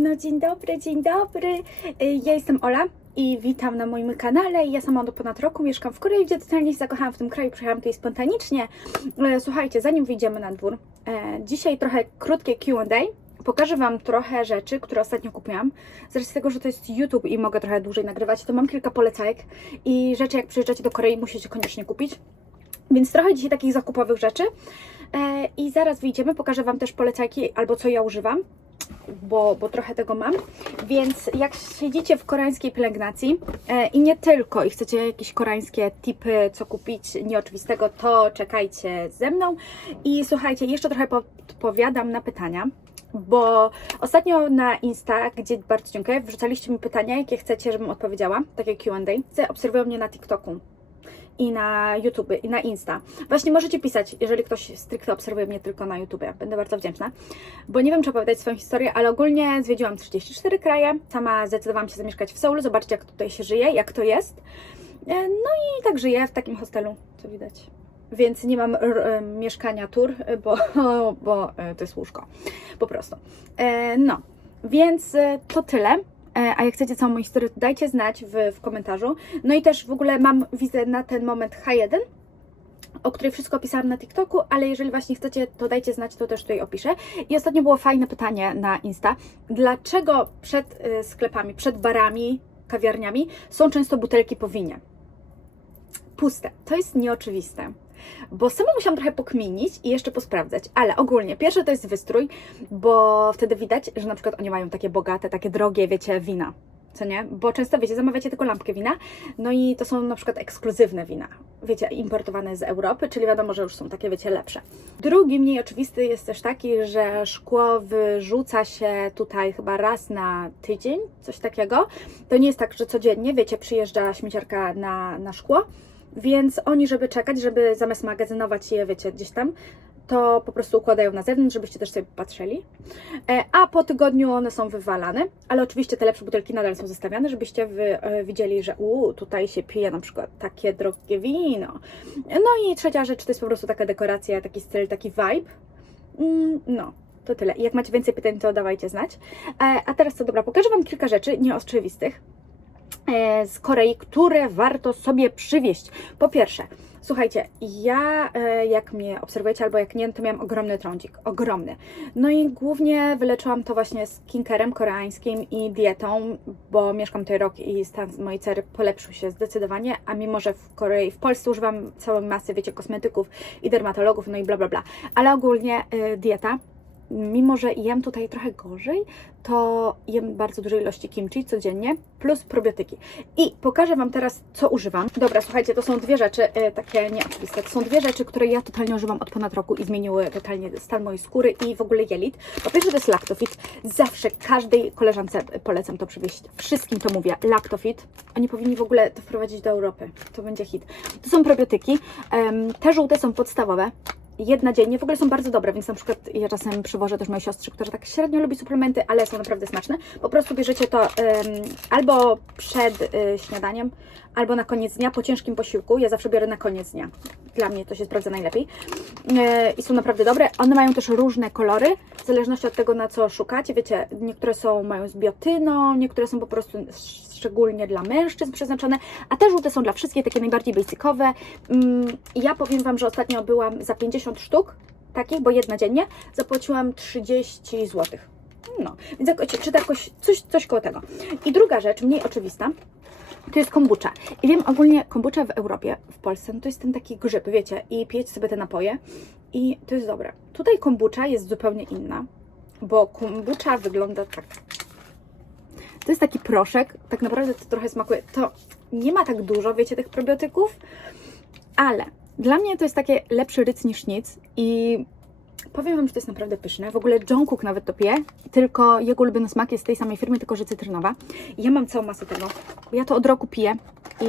No dzień dobry, dzień dobry. Y, Ja jestem Ola i witam na moim kanale. Ja sama od ponad roku mieszkam w Korei, gdzie totalnie się zakochałam w tym kraju. Przyjechałam tutaj spontanicznie. E, Słuchajcie, zanim wyjdziemy na dwór, e, dzisiaj trochę krótkie Q&A. Pokażę Wam trochę rzeczy, które ostatnio kupiłam. Z racji tego, że to jest YouTube i mogę trochę dłużej nagrywać, to mam kilka polecajek i rzeczy, jak przyjeżdżacie do Korei, musicie koniecznie kupić. Więc trochę dzisiaj takich zakupowych rzeczy. I zaraz wyjdziemy, pokażę Wam też polecajki albo co ja używam bo, bo trochę tego mam. Więc jak siedzicie w koreańskiej pielęgnacji e, i nie tylko, i chcecie jakieś koreańskie tipy, co kupić nieoczywistego, to czekajcie ze mną. I słuchajcie, jeszcze trochę podpowiadam na pytania. Bo ostatnio na Insta, gdzie bardzo dziękuję, wrzucaliście mi pytania, jakie chcecie, żebym odpowiedziała, takie QA. Obserwują mnie na TikToku i na YouTube, i na Insta. Właśnie możecie pisać, jeżeli ktoś stricte obserwuje mnie tylko na YouTube. Będę bardzo wdzięczna, bo nie wiem, czy opowiadać swoją historię, ale ogólnie zwiedziłam 34 kraje. Sama zdecydowałam się zamieszkać w Seulu. Zobaczcie, jak tutaj się żyje, jak to jest. E, No i tak żyję w takim hostelu, co widać. Więc nie mam e, mieszkania tur, e, bo, bo to jest łóżko. Po prostu. E, No, więc to tyle. E, A jak chcecie całą moją historię, to dajcie znać w, w komentarzu. No i też w ogóle mam wizę na ten moment H1, o której wszystko opisałam na TikToku, ale jeżeli właśnie chcecie, to dajcie znać, to też tutaj opiszę. I ostatnio było fajne pytanie na Insta. Dlaczego przed y, sklepami, przed barami, kawiarniami są często butelki po winie? Puste. To jest nieoczywiste. Bo sama musiałam trochę pokminić i jeszcze posprawdzać, ale ogólnie pierwsze to jest wystrój, bo wtedy widać, że na przykład oni mają takie bogate, takie drogie, wiecie, wina, co nie? Bo często, wiecie, zamawiacie tylko lampkę wina, no i to są na przykład ekskluzywne wina, wiecie, importowane z Europy, czyli wiadomo, że już są takie, wiecie, lepsze. Drugi, mniej oczywisty jest też taki, że szkło wyrzuca się tutaj chyba raz na tydzień, coś takiego. To nie jest tak, że codziennie, wiecie, przyjeżdża śmieciarka na, na szkło, więc oni, żeby czekać, żeby zamiast magazynować je, wiecie, gdzieś tam, to po prostu układają na zewnątrz, żebyście też sobie patrzyli. E, A po tygodniu one są wywalane, ale oczywiście te lepsze butelki nadal są zostawiane, żebyście wy e, widzieli, że u, tutaj się pije na przykład takie drogie wino. No i trzecia rzecz to jest po prostu taka dekoracja, taki styl, taki vibe. Mm, No, to tyle. Jak macie więcej pytań, to dawajcie znać. E, A teraz co, dobra, pokażę Wam kilka rzeczy nieoczywistych z Korei, które warto sobie przywieźć. Po pierwsze, słuchajcie, ja e, jak mnie obserwujecie albo jak nie, to miałam ogromny trądzik, ogromny. No i głównie wyleczyłam to właśnie skinkerem koreańskim i dietą, bo mieszkam tutaj rok i stan mojej cery polepszył się zdecydowanie, a mimo, że w Korei, w Polsce używam całej masy, wiecie, kosmetyków i dermatologów, no i bla bla bla, ale ogólnie e, dieta mimo że jem tutaj trochę gorzej, to jem bardzo duże ilości kimchi codziennie, plus probiotyki. I pokażę Wam teraz, co używam. Dobra, słuchajcie, to są dwie rzeczy, e, takie nieoczywiste. To są dwie rzeczy, które ja totalnie używam od ponad roku i zmieniły totalnie stan mojej skóry i w ogóle jelit. Po pierwsze to jest Lactofit. Zawsze każdej koleżance polecam to przywieźć. Wszystkim to mówię. Lactofit. Oni powinni w ogóle to wprowadzić do Europy. To będzie hit. To są probiotyki. Te żółte są podstawowe jedna dziennie. W ogóle są bardzo dobre, więc na przykład ja czasem przywożę też mojej siostrze, która tak średnio lubi suplementy, ale są naprawdę smaczne. Po prostu bierzecie to em, albo przed y, śniadaniem, albo na koniec dnia po ciężkim posiłku. Ja zawsze biorę na koniec dnia. Dla mnie to się sprawdza najlepiej. E, I są naprawdę dobre. One mają też różne kolory, w zależności od tego, na co szukacie. Wiecie, niektóre są mają z biotyną, niektóre są po prostu szczególnie dla mężczyzn przeznaczone, a te żółte są dla wszystkich, takie najbardziej basicowe. Mm, Ja powiem Wam, że ostatnio byłam za 50 sztuk takich, bo jedna dziennie, zapłaciłam 30 zł. No, więc jakoś, czy to jakoś coś, coś koło tego. I druga rzecz, mniej oczywista, to jest kombucha. I wiem, ogólnie kombucha w Europie, w Polsce, no to jest ten taki grzyb, wiecie, i pijecie sobie te napoje i to jest dobre. Tutaj kombucha jest zupełnie inna, bo kombucha wygląda tak. To jest taki proszek, tak naprawdę to trochę smakuje. To nie ma tak dużo, wiecie, tych probiotyków, ale dla mnie to jest takie lepszy ryc niż nic i powiem Wam, że to jest naprawdę pyszne. W ogóle Jungkook nawet to pije, tylko jego ulubiony smak jest z tej samej firmy, tylko że cytrynowa. I ja mam całą masę tego. Ja to od roku piję i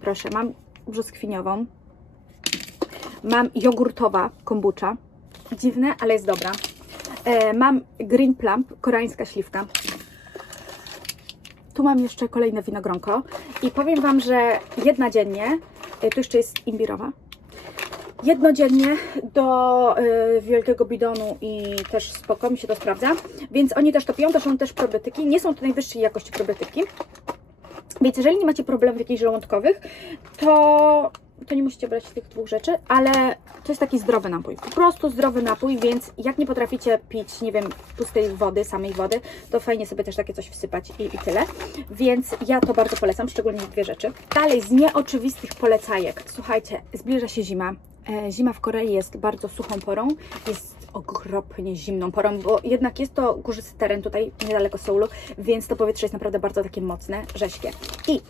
proszę, mam brzoskwiniową, mam jogurtowa kombucha. Dziwne, ale jest dobra. E, mam green plum, koreańska śliwka. Tu mam jeszcze kolejne winogronko i powiem Wam, że jedna dziennie, e, tu jeszcze jest imbirowa, jednodziennie do y, wielkiego bidonu i też spoko, mi się to sprawdza. Więc oni też to piją, to są też probiotyki. Nie są to najwyższej jakości probiotyki. Więc jeżeli nie macie problemów jakichś żołądkowych, to, to nie musicie brać tych dwóch rzeczy, ale to jest taki zdrowy napój. Po prostu zdrowy napój, więc jak nie potraficie pić, nie wiem, pustej wody, samej wody, to fajnie sobie też takie coś wsypać i, i tyle. Więc ja to bardzo polecam, szczególnie dwie rzeczy. Dalej, z nieoczywistych polecajek. Słuchajcie, zbliża się zima. E, Zima w Korei jest bardzo suchą porą, jest okropnie zimną porą, bo jednak jest to górzysty teren tutaj niedaleko Seulu, więc to powietrze jest naprawdę bardzo takie mocne, rześkie. I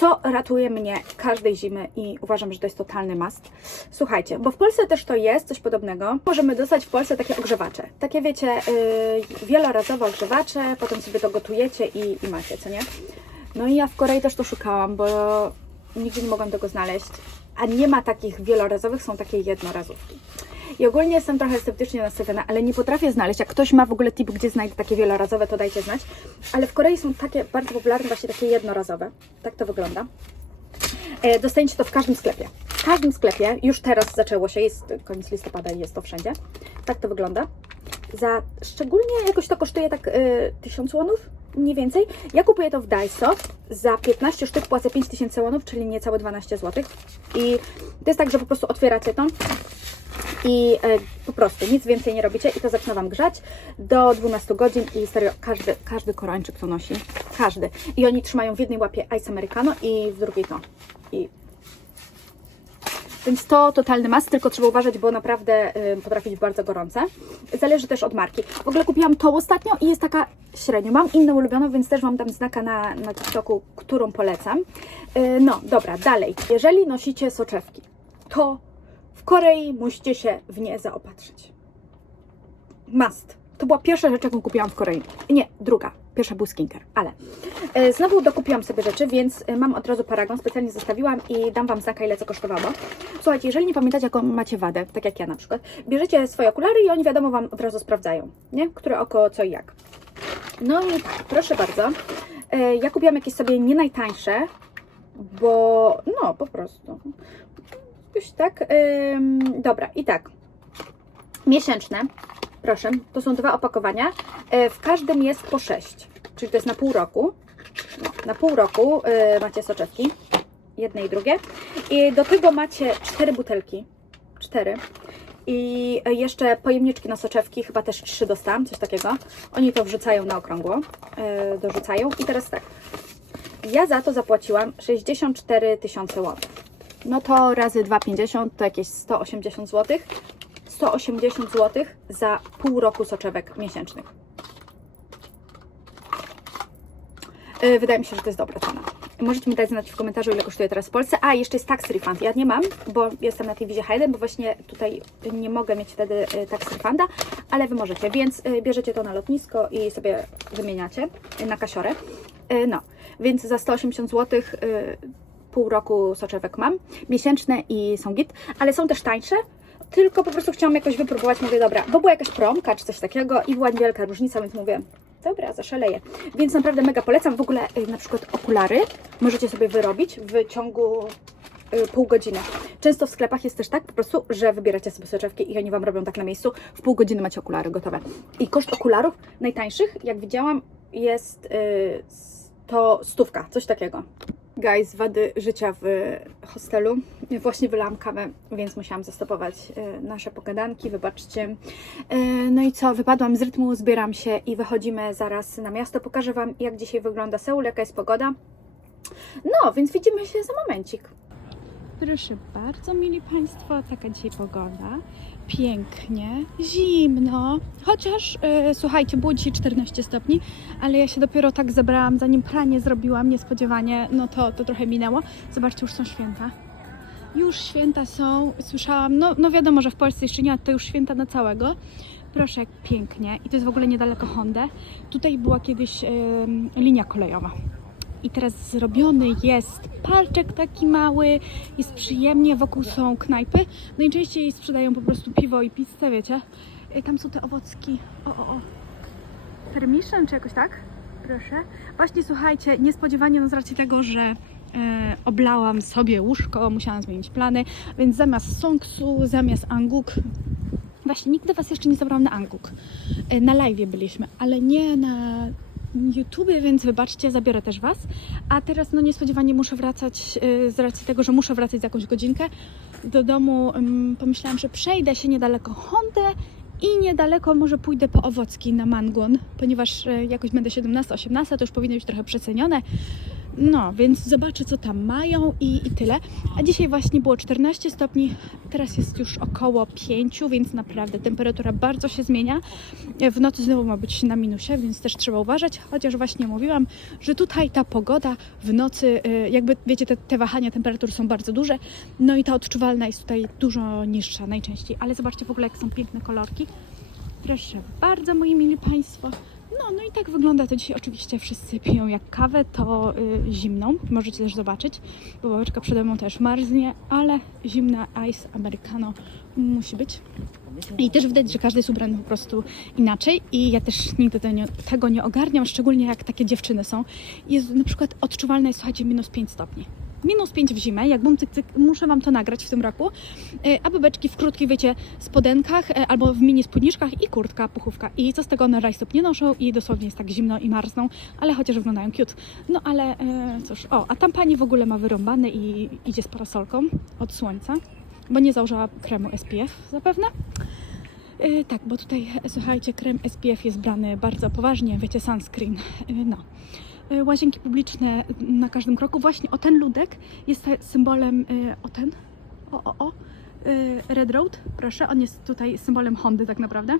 co ratuje mnie każdej zimy i uważam, że to jest totalny must. Słuchajcie, bo w Polsce też to jest coś podobnego. Możemy dostać w Polsce takie ogrzewacze. Takie wiecie, yy, wielorazowe ogrzewacze, potem sobie to gotujecie i, i macie, co nie? No i ja w Korei też to szukałam, bo nigdzie nie mogłam tego znaleźć. A nie ma takich wielorazowych, są takie jednorazówki. I ogólnie jestem trochę sceptycznie nastawiona, ale nie potrafię znaleźć. Jak ktoś ma w ogóle tip, gdzie znajdę takie wielorazowe, to dajcie znać. Ale w Korei są takie bardzo popularne, właśnie takie jednorazowe. Tak to wygląda. E, dostaniecie to w każdym sklepie. W każdym sklepie, już teraz zaczęło się, jest koniec listopada i jest to wszędzie. Tak to wygląda. Za szczególnie jakoś to kosztuje tak y, 1000 wonów, mniej więcej. Ja kupuję to w Daiso. Za 15 sztuk płacę 5000 wonów, czyli niecałe 12 zł. I to jest tak, że po prostu otwieracie to i e, po prostu nic więcej nie robicie i to zaczyna Wam grzać do 12 godzin i serio każdy, każdy Koreańczyk to nosi. Każdy. I oni trzymają w jednej łapie Ice Americano i w drugiej to. I więc to totalny must, tylko trzeba uważać, bo naprawdę y, potrafi być bardzo gorące. Zależy też od marki. W ogóle kupiłam tą ostatnio i jest taka średnio. Mam inną ulubioną, więc też Wam dam znaka na, na TikToku, którą polecam. Y, no, dobra, dalej. Jeżeli nosicie soczewki, to w Korei musicie się w nie zaopatrzyć. Must. To była pierwsza rzecz, jaką kupiłam w Korei. Nie, druga. Pierwsza był skincare, ale e, znowu dokupiłam sobie rzeczy, więc e, mam od razu paragon, specjalnie zostawiłam i dam Wam znaka, ile co kosztowało. Słuchajcie, jeżeli nie pamiętacie, jaką macie wadę, tak jak ja na przykład, bierzecie swoje okulary i oni wiadomo Wam od razu sprawdzają, nie? Które oko, co i jak. No i tak, proszę bardzo. E, ja kupiłam jakieś sobie nie najtańsze, bo no, po prostu. Już tak. Ym, dobra, i tak. Miesięczne. Proszę, to są dwa opakowania. E, W każdym jest po 6, czyli to jest na pół roku. No, na pół roku e, macie soczewki, jedne i drugie. I do tego macie cztery butelki. Cztery. I jeszcze pojemniczki na soczewki, chyba też trzy dostałam, coś takiego. Oni to wrzucają na okrągło, e, dorzucają. I teraz tak, ja za to zapłaciłam 64 tysiące łotów. No to razy 2,50 to jakieś 180 zł. 180 zł za pół roku soczewek miesięcznych. Yy, Wydaje mi się, że to jest dobra cena. Możecie mi dać znać w komentarzu, ile kosztuje teraz w Polsce. A, jeszcze jest tax refund. Ja nie mam, bo jestem na tej wizie Hayden, bo właśnie tutaj nie mogę mieć wtedy y, tax refunda, ale Wy możecie, więc y, bierzecie to na lotnisko i sobie wymieniacie na kasiorę. No, więc za 180 zł pół roku soczewek mam, miesięczne i są git, ale są też tańsze, tylko po prostu chciałam jakoś wypróbować, mówię, dobra, bo była jakaś promka czy coś takiego i była niewielka różnica, więc mówię, dobra, zaszaleję. Więc naprawdę mega polecam, w ogóle y, na przykład okulary możecie sobie wyrobić w ciągu y, pół godziny. Często w sklepach jest też tak po prostu, że wybieracie sobie soczewki i oni Wam robią tak na miejscu, w pół godziny macie okulary gotowe. I koszt okularów najtańszych, jak widziałam, jest y, to stówka, coś takiego. Guys, wady życia w hostelu. Właśnie wylałam kawę, więc musiałam zastopować e, nasze pogadanki, wybaczcie. E, No i co, wypadłam z rytmu, zbieram się i wychodzimy zaraz na miasto. Pokażę Wam, jak dzisiaj wygląda Seul, jaka jest pogoda. No, więc widzimy się za momencik. Proszę bardzo, mili Państwo, taka dzisiaj pogoda. Pięknie, zimno. Chociaż, e, słuchajcie, było dzisiaj 14 stopni, ale ja się dopiero tak zebrałam, zanim pranie zrobiłam niespodziewanie, no to, to trochę minęło. Zobaczcie, już są święta. Już święta są, słyszałam, no, no wiadomo, że w Polsce jeszcze nie to już święta na całego. Proszę, pięknie. I to jest w ogóle niedaleko Hondy. Tutaj była kiedyś em, linia kolejowa. I teraz zrobiony jest parczek taki mały, jest przyjemnie, wokół są knajpy. Najczęściej sprzedają po prostu piwo i pizzę, wiecie. I tam są te owocki. O, o, o. Permission czy jakoś tak? Proszę. Właśnie słuchajcie, niespodziewanie no z racji tego, że e, oblałam sobie łóżko, musiałam zmienić plany, więc zamiast Songsu, zamiast Anguk, właśnie nigdy Was jeszcze nie zabrałam na Anguk. E, na live byliśmy, ale nie na YouTubie, więc wybaczcie, zabiorę też Was. A teraz no niespodziewanie muszę wracać, e, z racji tego, że muszę wracać za jakąś godzinkę do domu. Pomyślałam, że przejdę się niedaleko Hondę i niedaleko może pójdę po owocki na Mangon, ponieważ e, jakoś będę 17-18, to już powinno być trochę przecenione. No, więc zobaczę, co tam mają i, i tyle. A dzisiaj właśnie było 14 stopni, teraz jest już około 5, więc naprawdę temperatura bardzo się zmienia. W nocy znowu ma być na minusie, więc też trzeba uważać. Chociaż właśnie mówiłam, że tutaj ta pogoda w nocy, e, jakby wiecie, te, te wahania temperatur są bardzo duże, no i ta odczuwalna jest tutaj dużo niższa najczęściej. Ale zobaczcie w ogóle, jak są piękne kolorki. Proszę bardzo, moi mili Państwo. No, no i tak wygląda to dzisiaj. Oczywiście wszyscy piją jak kawę, to y, zimną. Możecie też zobaczyć, bo ławeczka przede mną też marznie, ale zimna ice americano musi być. I też widać, że każdy jest ubrany po prostu inaczej i ja też nigdy tego nie, tego nie ogarniam, szczególnie jak takie dziewczyny są. Jest na przykład odczuwalne jest, słuchajcie, minus 5 stopni. Minus 5 w zimę, jak bum cyk, cyk, muszę Wam to nagrać w tym roku. E, A bebeczki w krótkich, wiecie, spodenkach e, albo w mini spódniczkach i kurtka, puchówka. I co z tego, one rajstop nie noszą i dosłownie jest tak zimno i marzną, ale chociaż wyglądają cute. No ale e, cóż, o, a tam pani w ogóle ma wyrąbane i idzie z parasolką od słońca, bo nie założyła kremu SPF zapewne. E, tak, bo tutaj, słuchajcie, krem SPF jest brany bardzo poważnie, wiecie, sunscreen. No. E, Łazienki publiczne na każdym kroku. Właśnie o ten ludek jest symbolem, e, o ten, o, o, o, e, Red Road, proszę, on jest tutaj symbolem Hondy tak naprawdę.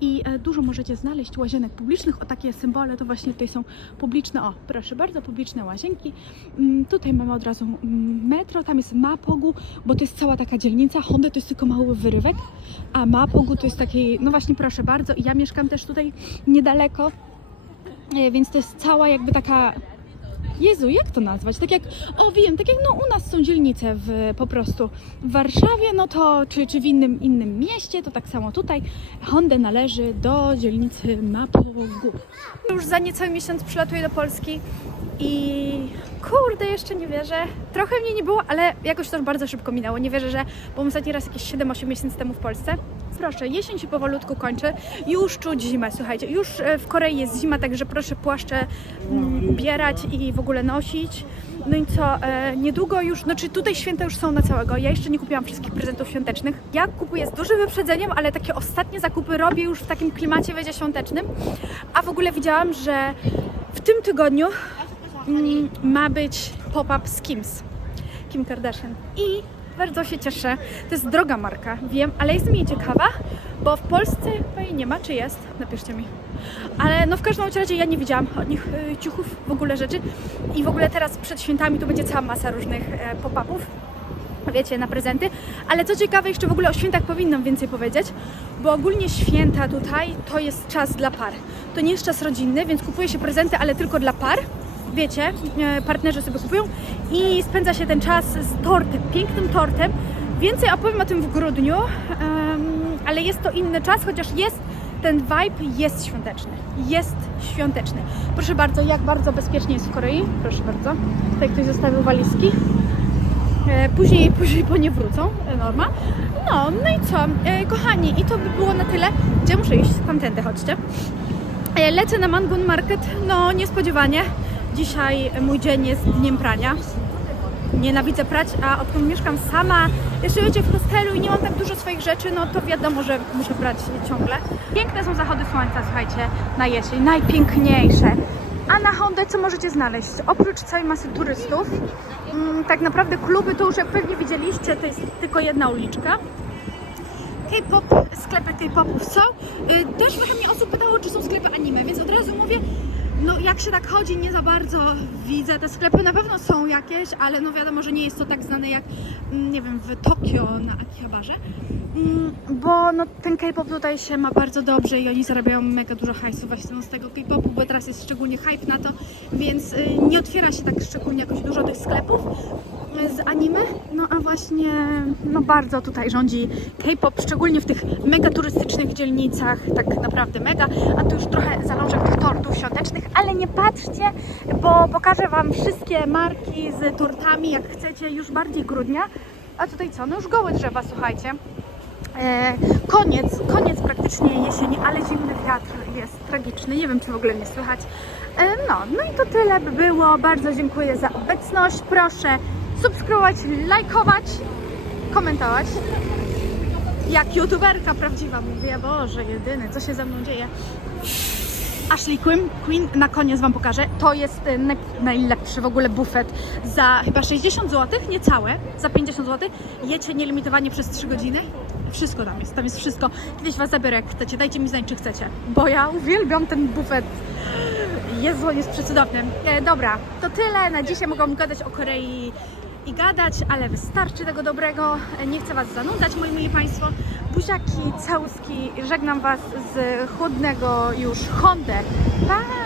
I e, dużo możecie znaleźć łazienek publicznych. O takie symbole to właśnie tutaj są publiczne, o proszę bardzo, publiczne łazienki. Mm, Tutaj mamy od razu mm, metro, tam jest Mapogu, bo to jest cała taka dzielnica. Honda to jest tylko mały wyrywek, a Mapogu to jest taki, no właśnie proszę bardzo. I ja mieszkam też tutaj niedaleko, więc to jest cała jakby taka Jezu, jak to nazwać? Tak jak, o wiem, tak jak no u nas są dzielnice w, po prostu w Warszawie, no to czy, czy w innym, innym mieście, to tak samo tutaj Honda należy do dzielnicy Mapogu. Już za niecały miesiąc przylatuję do Polski i kurde, jeszcze nie wierzę. Trochę mnie nie było, ale jakoś to bardzo szybko minęło. Nie wierzę, że byłam ostatni raz jakieś 7-8 miesięcy temu w Polsce. Proszę, jesień się powolutku kończy, już czuć zimę, słuchajcie. Już e, w Korei jest zima, także proszę płaszcze mm, bierać i w ogóle nosić. No i co, e, niedługo już, znaczy tutaj święta już są na całego. Ja jeszcze nie kupiłam wszystkich prezentów świątecznych. Ja kupuję z dużym wyprzedzeniem, ale takie ostatnie zakupy robię już w takim klimacie, wiecie, świątecznym. A w ogóle widziałam, że w tym tygodniu mm, ma być pop-up z Kims. Kim Kardashian. I bardzo się cieszę. To jest droga marka, wiem, ale jestem jej ciekawa, bo w Polsce jej nie ma, czy jest? Napiszcie mi. Ale no w każdym razie ja nie widziałam od nich y, ciuchów, w ogóle rzeczy. I w ogóle teraz przed świętami to będzie cała masa różnych e, pop-upów wiecie, na prezenty. Ale co ciekawe, jeszcze w ogóle o świętach powinnam więcej powiedzieć, bo ogólnie święta tutaj to jest czas dla par. To nie jest czas rodzinny, więc kupuje się prezenty, ale tylko dla par. Wiecie, e, partnerzy sobie kupują i spędza się ten czas z tortem, pięknym tortem. Więcej opowiem o tym w grudniu, ale jest to inny czas, chociaż jest ten vibe jest świąteczny. Jest świąteczny. Proszę bardzo, jak bardzo bezpiecznie jest w Korei? Proszę bardzo. Tutaj ktoś zostawił walizki. E, Później, później po nie wrócą, e, norma. No, no i co, kochani, i to by było na tyle. Gdzie muszę iść? Tamtędy, chodźcie. Lecę na Mangun Market, no niespodziewanie. Dzisiaj mój dzień jest dniem prania. Nienawidzę prać, a odkąd mieszkam sama, jeszcze wiecie, w hostelu i nie mam tak dużo swoich rzeczy, no to wiadomo, że muszę prać ciągle. Piękne są zachody słońca, słuchajcie, na jesień, najpiękniejsze. A na Hondę co możecie znaleźć? Oprócz całej masy turystów, mm, tak naprawdę kluby to już jak pewnie widzieliście, to jest tylko jedna uliczka. K-pop, sklepy K-popów są. Y, Też trochę mnie osób pytało, czy są sklepy anime, więc od razu mówię, no jak się tak chodzi, nie za bardzo widzę. Te sklepy na pewno są jakieś, ale no wiadomo, że nie jest to tak znane jak, mm, nie wiem, w Tokio na Akihabarze. Mm, Bo no, ten K-pop tutaj się ma bardzo dobrze i oni zarabiają mega dużo hajsu właśnie z tego K-popu, bo teraz jest szczególnie hype na to, więc y, nie otwiera się tak szczególnie jakoś dużo tych sklepów z anime. No a właśnie no bardzo tutaj rządzi K-pop, szczególnie w tych mega turystycznych dzielnicach, tak naprawdę mega, a tu już trochę zalążek tych tortów świątecznych, ale nie patrzcie, bo pokażę Wam wszystkie marki z tortami, jak chcecie, już bardziej grudnia. A tutaj co? No już gołe drzewa, słuchajcie. E, koniec, koniec praktycznie jesieni, ale zimny wiatr jest tragiczny. Nie wiem, czy w ogóle mnie słychać. E, no, no i to tyle by było. Bardzo dziękuję za obecność. Proszę subskrybować, lajkować, komentować. Jak youtuberka prawdziwa mówię, Boże, jedyny, co się ze mną dzieje. Ashley Queen, Queen na koniec Wam pokażę. To jest e, naj, najlepszy w ogóle bufet za chyba 60 zł, niecałe, za 50 zł. Jecie nielimitowanie przez 3 godziny. Wszystko tam jest, tam jest wszystko. Kiedyś Was zabiorę, jak chcecie. Dajcie mi znać, czy chcecie, bo ja uwielbiam ten bufet. Jezu, on jest przecudowny. E, dobra, to tyle. Na dzisiaj mogłam gadać o Korei i gadać, ale wystarczy tego dobrego. Nie chcę Was zanudzać, moi mili Państwo. Buziaki, całuski. Żegnam Was z chłodnego już Hondy. Pa!